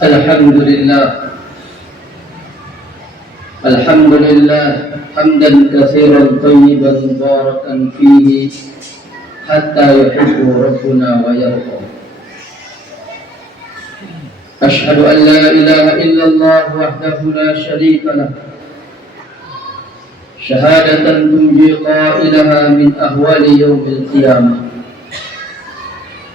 الحمد لله الحمد لله حمدا كثيرا طيبا مباركا فيه حتى يحب ربنا ويرضى. أشهد أن لا إله إلا الله وحده لا شريك له شهادة تنجي قائلها من أهوال يوم القيامة.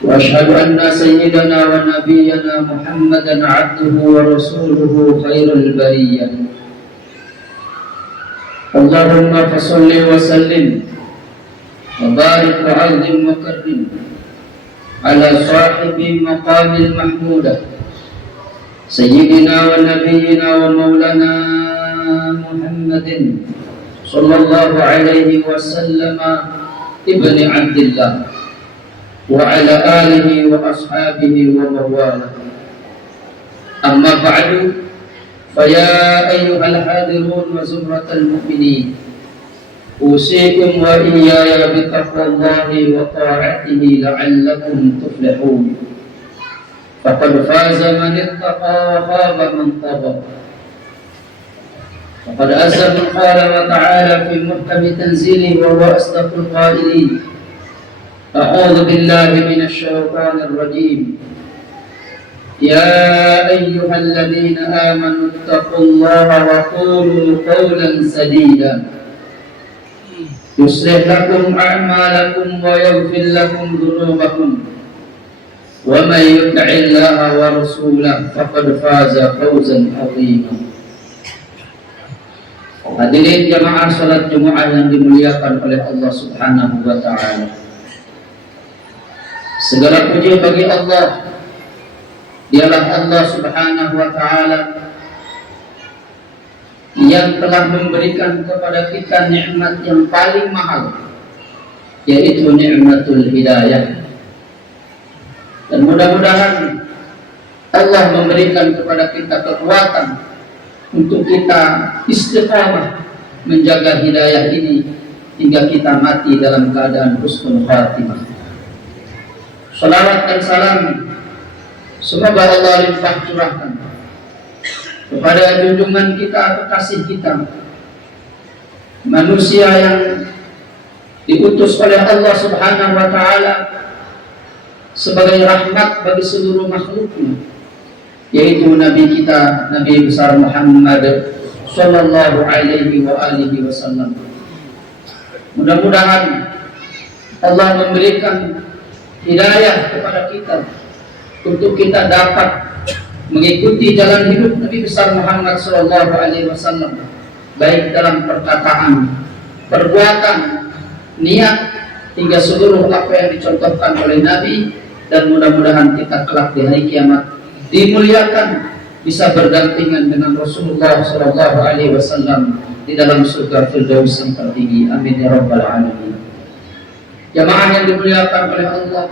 وأشهد أن سيدنا ونبينا محمدا عبده ورسوله خير البرية. اللهم فصل وسلم وبارك وعظم وكرم على صاحب مقام المحمودة سيدنا ونبينا ومولانا محمد صلى الله عليه وسلم ابن عبد الله وعلى آله وأصحابه ومواله. أما بعد فيا أيها الحاضرون وزمرة المؤمنين أوصيكم وإياي بتقوى الله وطاعته لعلكم تفلحون. فقد فاز من اتقى وخاب من طغى. وقد أسر قال وتعالى في محكم تنزيله وهو أصدق القائلين: أعوذ بالله من الشيطان الرجيم. يا أيها الذين آمنوا اتقوا الله وقولوا قولا سديدا يصلح لكم أعمالكم ويغفر لكم ذنوبكم ومن يطع الله ورسوله فقد فاز فوزا عظيما. Hadirin jamaah salat Jumat yang dimuliakan oleh Allah Subhanahu wa taala. Segala puji bagi Allah. Dialah Allah Subhanahu wa taala yang telah memberikan kepada kita nikmat yang paling mahal, yaitu nikmatul hidayah. Dan mudah-mudahan Allah memberikan kepada kita kekuatan untuk kita istiqamah menjaga hidayah ini hingga kita mati dalam keadaan husnul khatimah. Salawat dan salam semoga Allah limpah curahkan kepada junjungan kita, kekasih kita, manusia yang diutus oleh Allah Subhanahu wa taala sebagai rahmat bagi seluruh makhluknya, yaitu Nabi kita, Nabi besar Muhammad sallallahu alaihi wa alihi wasallam. Mudah-mudahan Allah memberikan hidayah kepada kita untuk kita dapat mengikuti jalan hidup Nabi besar Muhammad sallallahu alaihi wasallam, baik dalam perkataan, perbuatan, niat, hingga seluruh apa yang dicontohkan oleh Nabi. Dan mudah-mudahan kita kelak di hari kiamat dimuliakan, bisa berdampingan dengan Rasulullah sallallahu alaihi wasallam di dalam surga Firdaus yang tertinggi. Amin ya rabbal alamin. Jamaah yang dimuliakan oleh Allah,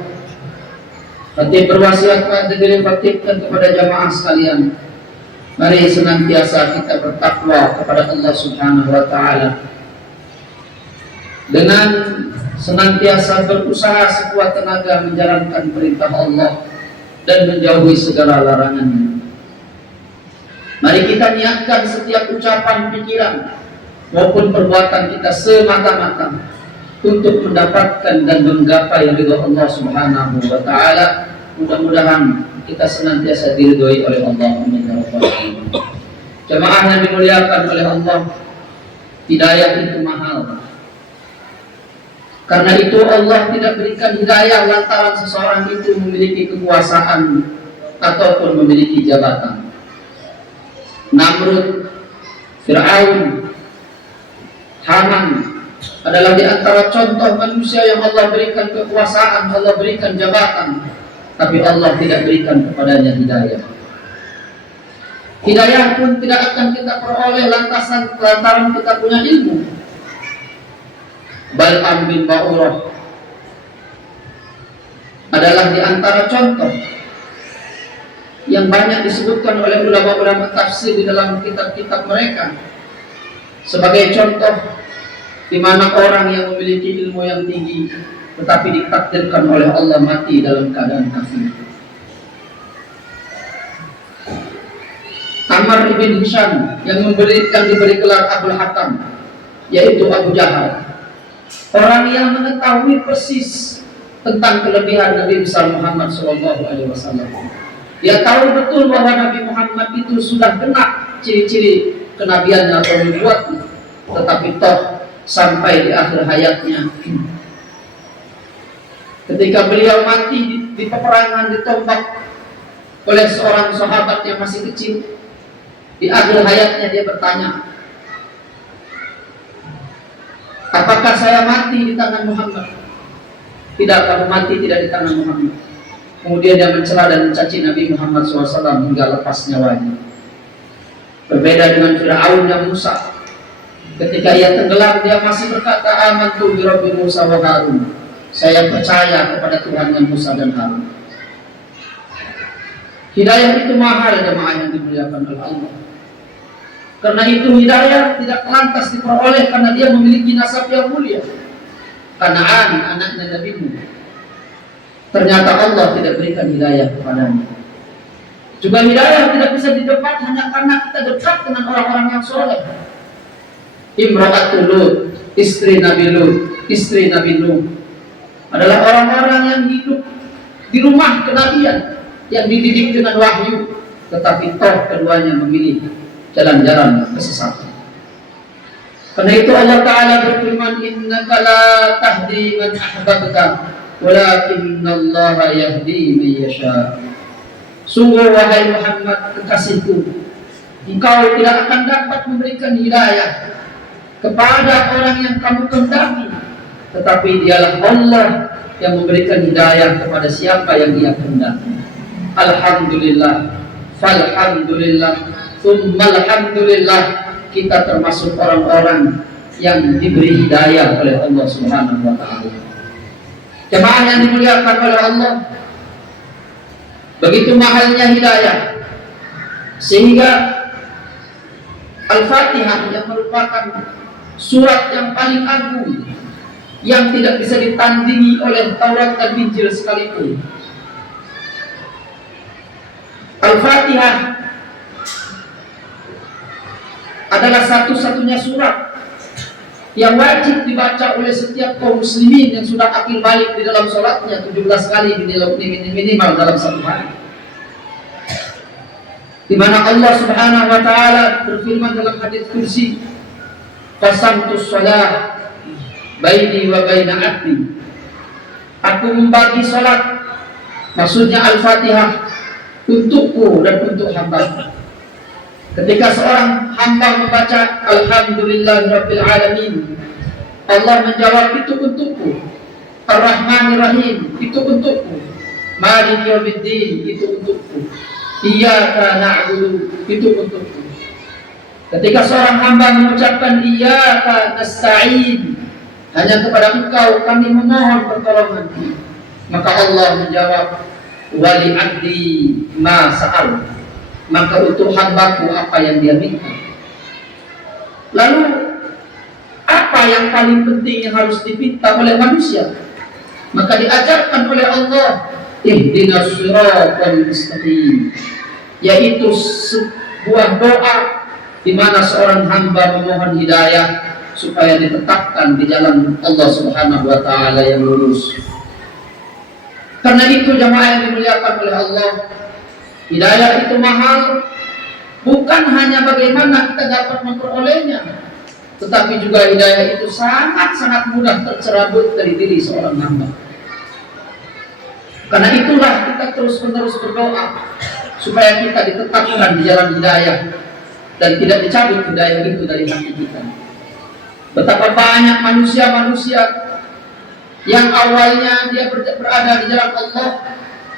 Khatib berwasiat diri khatibkan kepada jamaah sekalian, mari senantiasa kita bertakwa kepada Allah Subhanahu wa taala dengan senantiasa berusaha sekuat tenaga menjalankan perintah Allah dan menjauhi segala larangannya. Mari kita niatkan setiap ucapan, pikiran maupun perbuatan kita semata-mata untuk mendapatkan dan menggapai ridha Allah Subhanahu wa taala. Mudah-mudahan kita senantiasa diridhoi oleh Allah. Amin ya rabbal alamin. Jemaah yang dimuliakan oleh Allah, hidayah itu mahal. Karena itu Allah tidak berikan hidayah lantaran seseorang itu memiliki kekuasaan ataupun memiliki jabatan. Namrud, Fir'aun, Haman adalah di antara contoh manusia yang Allah berikan kekuasaan, Allah berikan jabatan, tapi Allah tidak berikan kepadanya hidayah. Hidayah pun tidak akan kita peroleh lantaran kita punya ilmu. Bal'am bin Ba'urah adalah di antara contoh yang banyak disebutkan oleh ulama-ulama tafsir di dalam kitab-kitab mereka sebagai contoh di mana orang yang memiliki ilmu yang tinggi tetapi ditakdirkan oleh Allah mati dalam keadaan kafir. Amr ibn Hisham yang diberi gelar Abul Hakam, yaitu Abu Jahal. Orang yang mengetahui persis tentang kelebihan Nabi besar Muhammad SAW. Dia tahu betul bahwa Nabi Muhammad itu sudah genap ciri-ciri kenabiannya atau nubuatnya, tetapi toh sampai di akhir hayatnya, ketika beliau mati di peperangan ditombak oleh seorang sahabat yang masih kecil, di akhir hayatnya dia bertanya, apakah saya mati di tangan Muhammad? Tidak, kamu mati tidak di tangan Muhammad. Kemudian dia mencela dan mencaci Nabi Muhammad SAW hingga lepas nyawanya. Berbeda dengan Fir'aun yang Musa, ketika ia tenggelam dia masih berkata, amantu bi Rabbi Musa wa Harun, saya percaya kepada Tuhan yang Musa dan Harun. Hidayah itu mahal, jemaah yang dimuliakan oleh Allah. Karena itu hidayah tidak lantas diperoleh karena dia memiliki nasab yang mulia. Kanaan, anaknya Nabi Nuh, ternyata Allah tidak berikan hidayah kepadanya. Juga hidayah tidak bisa didapat hanya karena kita dekat dengan orang-orang yang soleh. Imra'atul Lut, istri Nabi Lut, istri Nabi Nuh, adalah orang-orang yang hidup di rumah kenabian, yang dididik dengan wahyu, tetapi toh keduanya memilih jalan-jalan kesesatan. Karena itu Allah Ta'ala berfirman, innaka la tahdi man ahbabta walakinnallaha yahdi man yasha. Sungguh wahai Muhammad kekasihku, engkau tidak akan dapat memberikan hidayah kepada orang yang kamu kehendaki, tetapi dialah Allah yang memberikan hidayah kepada siapa yang dia kehendaki. Alhamdulillah, falhamdulillah, tsummalhamdulillah, kita termasuk orang-orang yang diberi hidayah oleh Allah Subhanahu wa Ta'ala. Jemaah yang dimuliakan oleh Allah, begitu mahalnya hidayah, sehingga Al-Fatihah yang merupakan surat yang paling agung, yang tidak bisa ditandingi oleh Taurat dan Injil sekalipun. Al-Fatihah adalah satu-satunya surat yang wajib dibaca oleh setiap kaum muslimin yang sudah akil balik di dalam sholatnya 17 kali minimal dalam satu hari. Di mana Allah Subhanahu wa Ta'ala berfirman dalam hadits kursi, qasamtus shalah baini wa baina abdi. Aku membagi salat, maksudnya Al-Fatihah, untukku dan untuk hamba. Ketika seorang hamba membaca Alhamdulillahirabbil alamin, Allah menjawab, itu untukku. Ar-Rahmanir Rahim, itu untukku. Maliki yaumiddin, itu untukku. Iyyaka na'budu, itu untukku. Ketika seorang hamba mengucapkan Iyyaka nasta'in, hanya kepada Engkau kami memohon pertolongan, maka Allah menjawab, wali abdi ma sa'al, maka untuk hambaku apa yang dia minta. Lalu apa yang paling penting yang harus diminta oleh manusia? Maka diajarkan oleh Allah, ihdinas siratal mustaqim, yaitu sebuah doa di mana seorang hamba memohon hidayah supaya ditetapkan di jalan Allah Subhanahu wa Ta'ala yang lurus. Karena itu jemaah yang dimuliakan oleh Allah, hidayah itu mahal, bukan hanya bagaimana kita dapat memperolehnya, tetapi juga hidayah itu sangat-sangat mudah tercerabut dari diri seorang hamba. Karena itulah kita terus-menerus berdoa supaya kita ditetapkan di jalan hidayah dan tidak dicabut hidayah itu dari hati kita. Betapa banyak manusia-manusia yang awalnya dia berada di jalan Allah,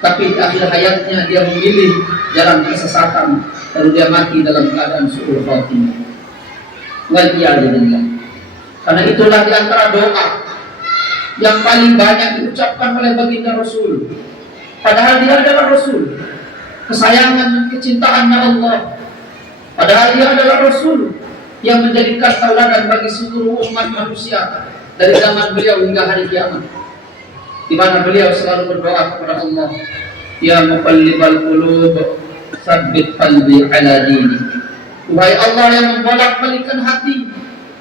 tapi di akhir hayatnya dia memilih jalan kesesatan, lalu dia mati dalam keadaan su'ul khatimah. Waliyadzubillah. Karena itulah di antara doa yang paling banyak diucapkan oleh baginda Rasul, padahal dia adalah Rasul, kesayangan dan kecintaannya Allah, padahal dia adalah Rasul yang menjadikan tauladan bagi seluruh umat manusia dari zaman beliau hingga hari kiamat, di mana beliau selalu berdoa kepada Allah, ya muqallibal qulub tsabbit qalbi ala dinik. Wahai Allah yang membolak-balikkan hati,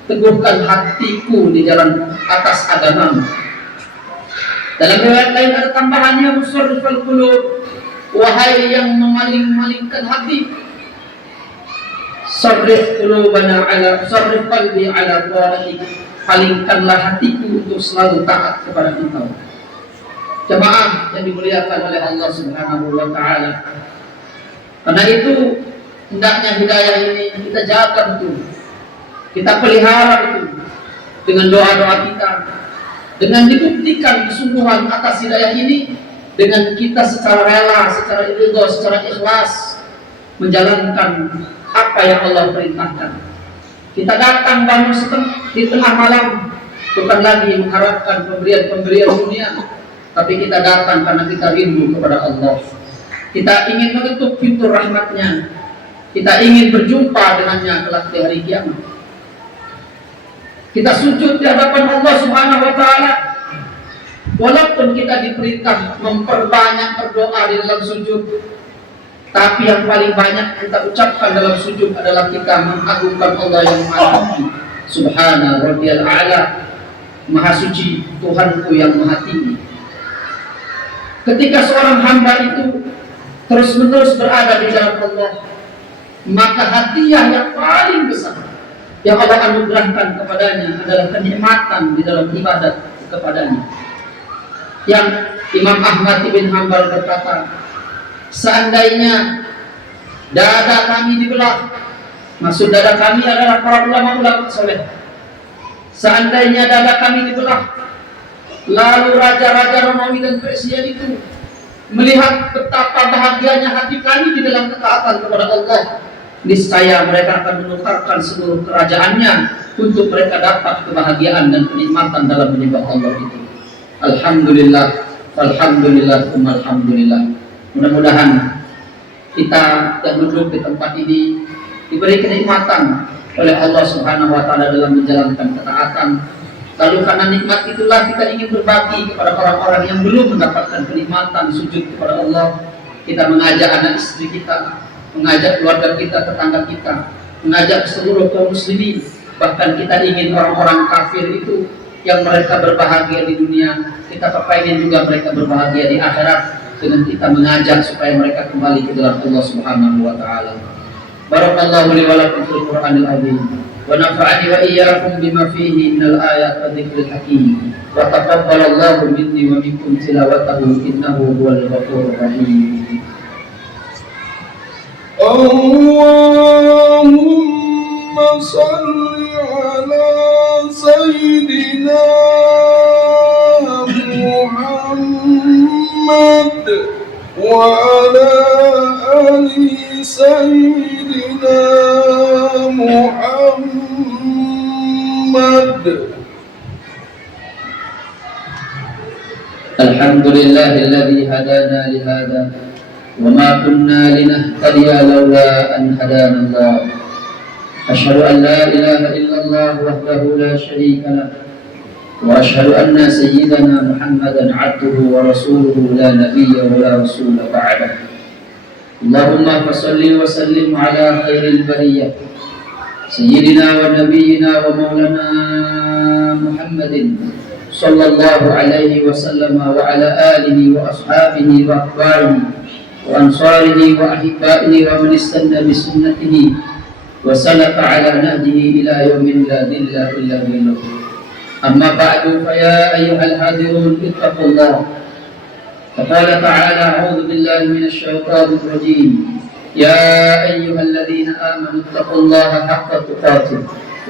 teguhkan hatiku di jalan atas agamamu. Dalam riwayat lain ada tambahannya, musarrifal qulub, wahai yang memaling-malingkan hati, sarrif qulubana ala sarrif qalbi ala ta'atik, palingkanlah hatiku untuk selalu taat kepada Engkau. Jemaah yang dimuliakan oleh Allah Subhanahu wa taala. Karena itu hendaknya hidayah ini kita jaga betul, kita pelihara betul dengan doa-doa kita, dengan dibuktikan kesungguhan atas hidayah ini, dengan kita secara rela, secara ridho, secara ikhlas menjalankan apa yang Allah perintahkan. Kita datang bangun di tengah malam, bukan lagi mengharapkan pemberian-pemberian dunia, tapi kita datang karena kita rindu kepada Allah. Kita ingin mengetuk pintu rahmatnya, kita ingin berjumpa dengannya kelak di hari kiamat. Kita sujud di hadapan Allah Subhanahu wa taala, walaupun kita diperintah memperbanyak berdoa di dalam sujud, tapi yang paling banyak kita ucapkan dalam sujud adalah kita mengagungkan Allah yang Maha Tinggi. Subhana rabbiyal a'la, Maha suci Tuhanku yang Maha Tinggi. Ketika seorang hamba itu terus-menerus berada di jalan Allah, maka hadiah yang paling besar yang Allah anugerahkan kepadanya adalah kenikmatan di dalam ibadat kepadanya. Yang Imam Ahmad bin Hanbal berkata, seandainya dada kami dibelah, maksud dada kami adalah para ulama-ulama soleh. Seandainya dada kami dibelah, lalu raja-raja Romawi dan Persia itu melihat betapa bahagianya hati kami di dalam ketaatan kepada Allah, niscaya mereka akan menukarkan seluruh kerajaannya untuk mereka dapat kebahagiaan dan kenikmatan dalam menyembah Allah itu. Alhamdulillah, alhamdulillah, alhamdulillah. Mudah-mudahan kita yang duduk di tempat ini diberi kenikmatan oleh Allah Subhanahu wa taala dalam menjalankan ketaatan. Lalu karena nikmat itulah kita ingin berbagi kepada orang-orang yang belum mendapatkan kenikmatan sujud kepada Allah. Kita mengajak anak istri kita, mengajak keluarga kita, tetangga kita, mengajak seluruh kaum muslimin. Bahkan kita ingin orang-orang kafir itu yang mereka berbahagia di dunia, kita kepengen juga mereka berbahagia di akhirat, dengan kita mengajak supaya mereka kembali ke dalam Allah Subhanahu wa taala. Barakallahu li wa lakum fil Qur'anil azim. ونفعني وإياكم بما فيه من الآيات والذكر الحكيم وتقبل الله مني ومنكم تلاوته إنه هو الغفور الرحيم. اللهم صل على سيدنا محمد وعلى آل سيدنا محمد. الحمد لله الذي هدانا لهذا وما كنا لنهتدي لولا أن هدانا الله. أشهد أن لا إله إلا الله وحده لا شريك له وأشهد أن سيدنا محمدا عبده ورسوله لا نبي ولا رسول بعده. اللهم فصل وسلم على خير البرية سيدنا ونبينا ومولانا محمد صلى الله عليه وسلم وعلى آله وأصحابه وأخباره وأنصاره وأحبائه ومن استنى بسنته وسلك على نهجه إلى يوم لا ذل إلا ذله. أما بعد فيا أيها الحاضرون اتقوا الله. فقال تعالى أعوذ بالله من الشيطان الرجيم يا أيها الذين آمنوا اتقوا الله حق تقاته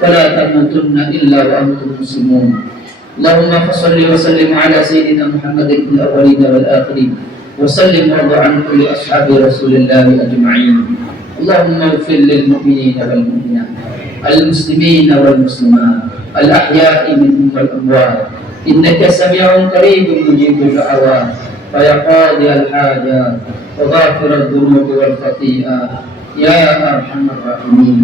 ولا تموتن إلا وأنتم مسلمون. اللهم صل وسلم على سيدنا محمد في الأولين والآخرين وسلم وارض عن كل أصحاب رسول الله أجمعين. اللهم اغفر للمؤمنين والمؤمنات المسلمين والمسلمات الأحياء منهم والأموات إنك سميع قريب مجيب الدعوات فيا قاضي الحاجات وغافر الذنوب والخطيئات يا أرحم الراحمين.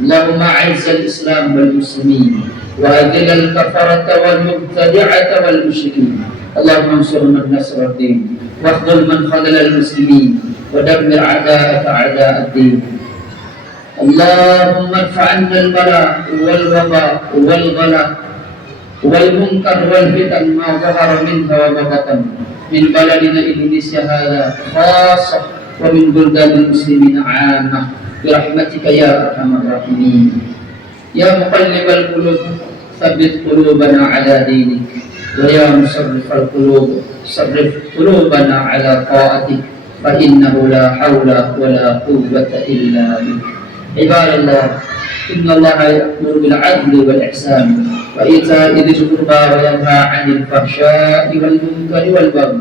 اللهم أعز الإسلام والمسلمين وأذل الكفرة والمبتدعة والمشركين. اللهم انصر من نصر الدين واخذل من خذل المسلمين ودمر أعداءك أعداء الدين. اللهم ارفع عنا البلاء والوباء والغلاء والمنكر والفتن ما ظهر منها وما بطن من بلدنا إندونيسيا هذا خاصة ومن بلدان المسلمين عامة برحمتك يا أرحم الراحمين. يا مقلب القلوب ثبت قلوبنا على دينك، ويا مصرف القلوب صرف قلوبنا على طاعتك، فإنه لا حول ولا قوة إلا بك. عباد الله، إن الله يأمر بالعدل والإحسان وإيتاء ذي القربى وينهى عن الفحشاء والمنكر والبغي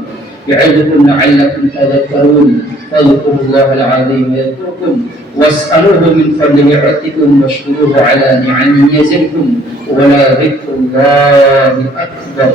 يعظكم لعلكم تذكرون. فاذكروا الله العظيم يذكركم واسألوه من فضله يعطكم واشكروه على نعمه يزدكم ولذكر الله أكبر.